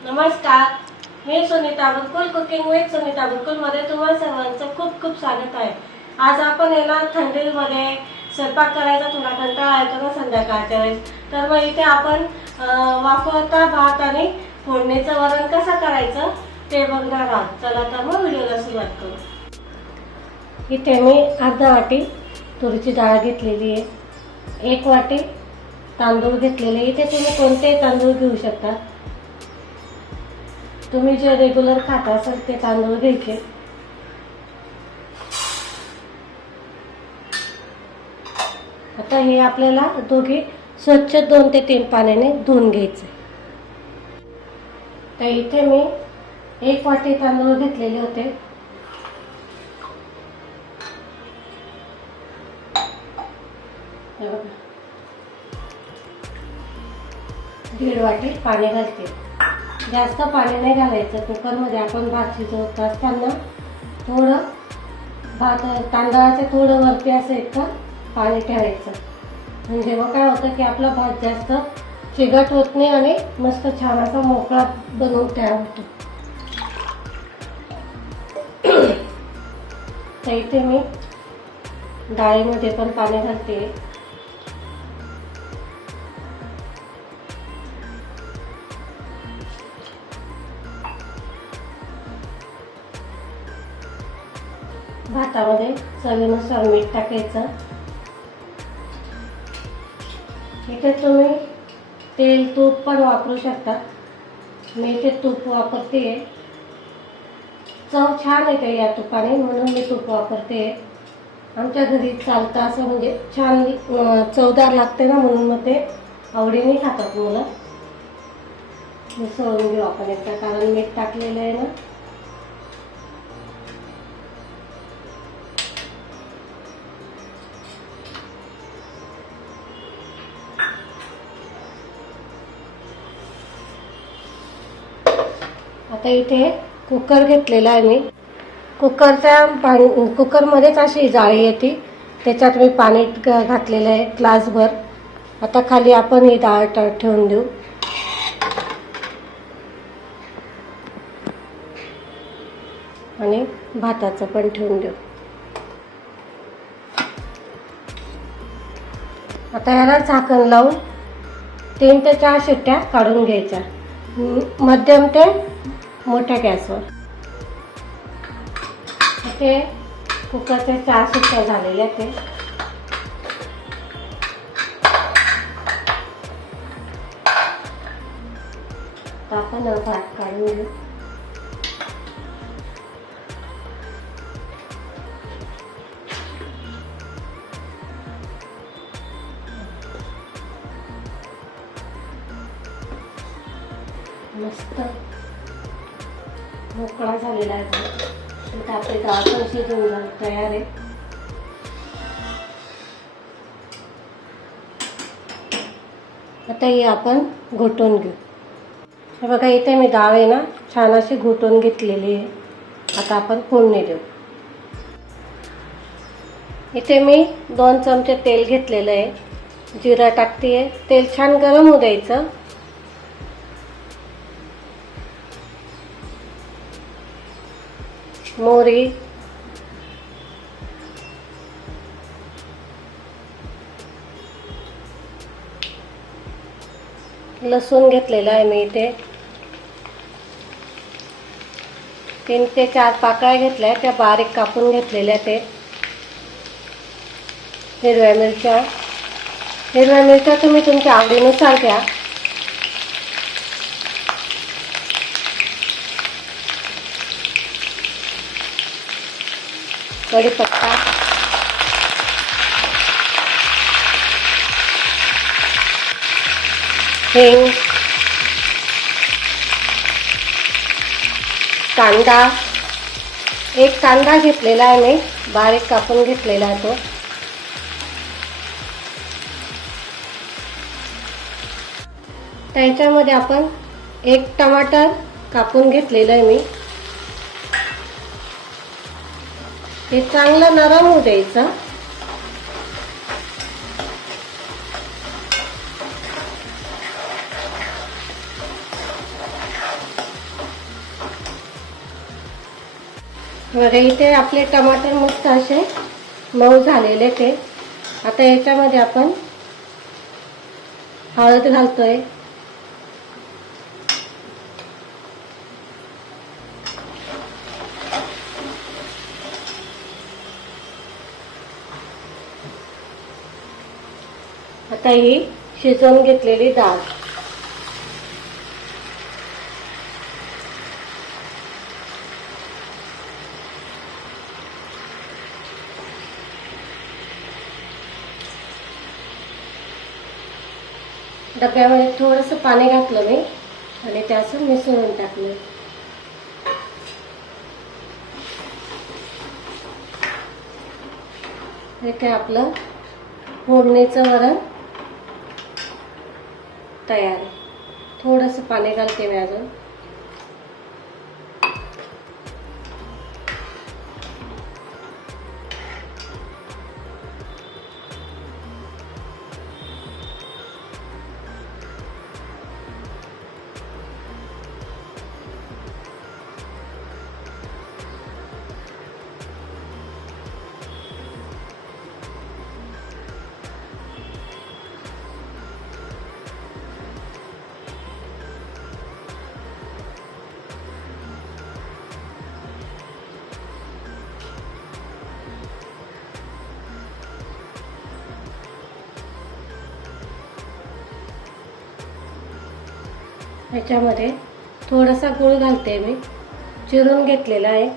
नमस्कार, मी Sunita Bulkul cooking with Sunita बुलकुलमध्ये तुम्हा सर्वांचं खूप खूप स्वागत आहे। आज आपण येणार थंडीमध्ये स्वयंपाक करायचा थोडा कंटाळा येतो ना संध्याकाळच्या वेळेस, तर मग इथे आपण वाफवता भात आणि फोडणीचं वरण कसं करायचं ते बघणार आहोत। चला तर मग व्हिडिओला सुरुवात करू। इथे मी अर्धा वाटी तुरीची डाळ घेतलेली आहे, 1 वाटी तांदूळ घेतलेले। इथे तुम्ही कोणतेही तांदूळ घेऊ शकता, तुम्ही जे रेग्युलर खाता असाल ते तांदूळ घ्यायचे। आता हे आपल्याला दोघे स्वच्छ 2 ते 3 पाण्याने धुवून घ्यायचे। तर इथे मी 1 वाटी तांदूळ घेतलेले होते, हे बघा 1.5 वाटी पाणी घालते। जास्त पाणी नाही घालायचं, कुकरमध्ये आपण भात शिजवत असताना थोडं भात तांदळाचे थोडं वरती असं इतकं पाणी ठेवायचं, म्हणजे मग काय होतं की आपला भात जास्त चिकट होत नाही आणि मस्त छान असा मोकळा बनवून तयार होतो। तर इथे मी डाळीमध्ये पण पाणी घालते। भातामध्ये चवीनुसार मीठ टाकायचं। इथे तुम्ही तेल तूप पण वापरू शकता, मी इथे तूप वापरते। चव छान येते या तुपाने म्हणून मी तूप वापरते। आमच्या घरी चालतं असं, म्हणजे छान चवदार लागते ना, म्हणून मग ते आवडीने खातात मुलं। मिसळून घेऊ आपण एकदा, कारण मीठ टाकलेलं आहे ना। आता इथे कुकर घेतलेला आहे मी, कुकरमध्येच अशी जाळी येते, त्याच्यात मी पाणी घातलेलं आहे ग्लासभर। आता खाली आपण ही डाळ ठेवून देऊ आणि भाताचं पण ठेवून देऊ। आता याला झाकण लावून 3 ते 4 शिट्ट्या काढून घ्यायच्या, मध्यम ते मोठ्या गॅसवर। इथे कुकरच्या 4 शिट्ट्या झालेल्या ते आपण भात काढून घेऊ। मस्त मोकळा झालेला आहे, आता आपली डाळ पण शिजून तयार आहे। आता ही आपण घोटून घेऊ। हे बघा इथे मी डाळ आहे ना छान अशी घोटून घेतलेली आहे। आता आपण फोडणी देऊ। इथे मी 2 चमचे तेल घेतलेलं आहे, जिरा टाकते। तेल छान गरम होऊ द्यायचं। मोहरी, लसूण घेतलेला आहे मी इथे, 3 ते 4 पाकळ्या घेतल्या, त्या बारीक कापून घेतलेल्या। ते हिरव्या मिरच्या तुम्ही तुमच्या आवडीनुसार घ्या। कढीपत्ता, हिंग, कांदा, 1 कांदा घेतलेला आहे मी, बारीक कापून घेतलेला आहे तो। त्याच्यामध्ये आपण 1 टमाटर कापून घेतलेलं आहे मी, हे चांगलं नरम होऊ द्यायचं। बघा इथे आपले टमाटर मस्त असे मऊ झालेले ते. आता याच्यामध्ये आपण हळद घालतोय. आता ही शिजवून घेतलेली डाळ. डब्यामध्ये थोडंसं पाणी घातलं मी आणि ते असं मिसळून टाकलं. हे काय आपलं फोडणीचं वरण तयार आहे. थोडंसं पाणी घालते मी अजून. ह्याच्यामध्ये थोडासा गूळ घालते मी, चिरून घेतलेला आहे.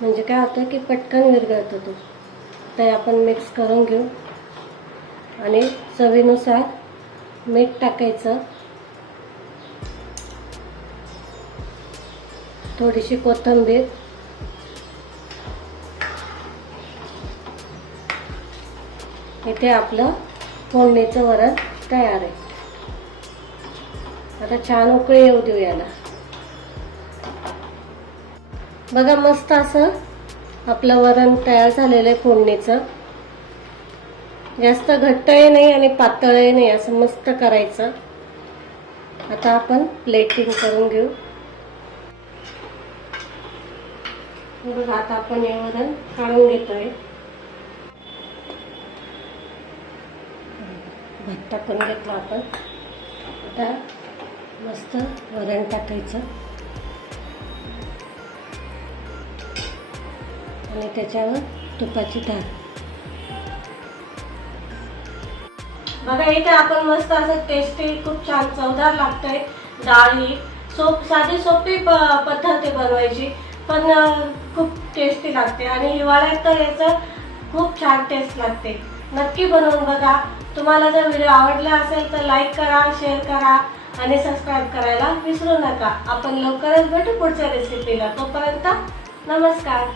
म्हणजे काय होतं की पटकन विरघळतो तो. ते आपण मिक्स करून घेऊ आणि चवीनुसार मीठ टाकायचं. थोडीशी कोथिंबीर. इथे आपलं फोडणीचं वरण तयार आहे. आता छान उकळी येऊ देऊ याला. बघा मस्त असं आपलं वरण तयार झालेलं आहे फोडणीचं. जास्त घट्टही नाही आणि पातळही नाही, असं मस्त करायचं. आता आपण प्लेटिंग करून घेऊ. बघा आता आपण हे वरण काढून घेतोय. भात टाकून घेतला आपण. आता मस्त वरण टाकायचं आणि त्याच्यावर तुपाची धार. बघा इथे आपण मस्त असं टेस्टी खूप छान चवदार लागतंय. डाळ ही साधी सोपी पद्धत आहे बनवायची, पण खूप टेस्टी लागते आणि हिवाळ्यात तर याचं खूप छान टेस्ट लागते. नक्की बनवून बघा. तुम्हाला जर व्हिडिओ आवडला असेल तर लाईक करा, शेअर करा आणि सबस्क्राईब करायला विसरू नका. आपण लवकरच भेटू पुढच्या रेसिपीला. तोपर्यंत नमस्कार.